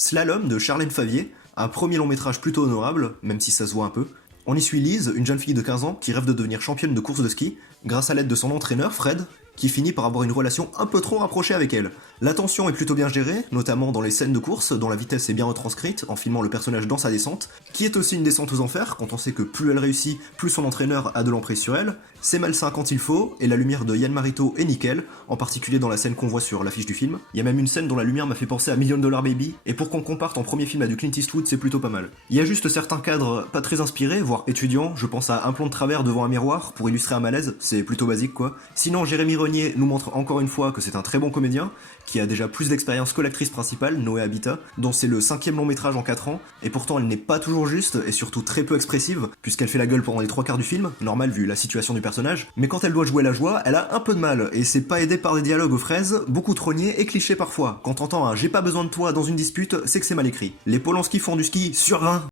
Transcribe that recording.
Slalom de Charlène Favier, un premier long métrage plutôt honorable, même si ça se voit un peu. On y suit Lise, une jeune fille de 15 ans qui rêve de devenir championne de course de ski, grâce à l'aide de son entraîneur Fred, qui finit par avoir une relation un peu trop rapprochée avec elle. La tension est plutôt bien gérée, notamment dans les scènes de course, dont la vitesse est bien retranscrite en filmant le personnage dans sa descente, qui est aussi une descente aux enfers, quand on sait que plus elle réussit, plus son entraîneur a de l'emprise sur elle. C'est malsain quand il faut, et la lumière de Yann Marito est nickel, en particulier dans la scène qu'on voit sur l'affiche du film. Il y a même une scène dont la lumière m'a fait penser à Million Dollar Baby, et pour qu'on compare ton premier film à du Clint Eastwood, c'est plutôt pas mal. Il y a juste certains cadres pas très inspirés, voire étudiants, je pense à un plan de travers devant un miroir pour illustrer un malaise, c'est plutôt basique quoi. Sinon, Jérémy Renier nous montre encore une fois que c'est un très bon comédien, qui a déjà plus d'expérience que l'actrice principale, Noé Habitat, dont c'est le 5e long métrage en 4 ans, et pourtant elle n'est pas toujours juste, et surtout très peu expressive, puisqu'elle fait la gueule pendant les 3 quarts du film, normal vu la situation du personnage, mais quand elle doit jouer la joie, elle a un peu de mal, et c'est pas aidé par des dialogues aux fraises, beaucoup trognés et clichés parfois. Quand t'entends un « j'ai pas besoin de toi » dans une dispute, c'est que c'est mal écrit. Les Polanski font du ski sur un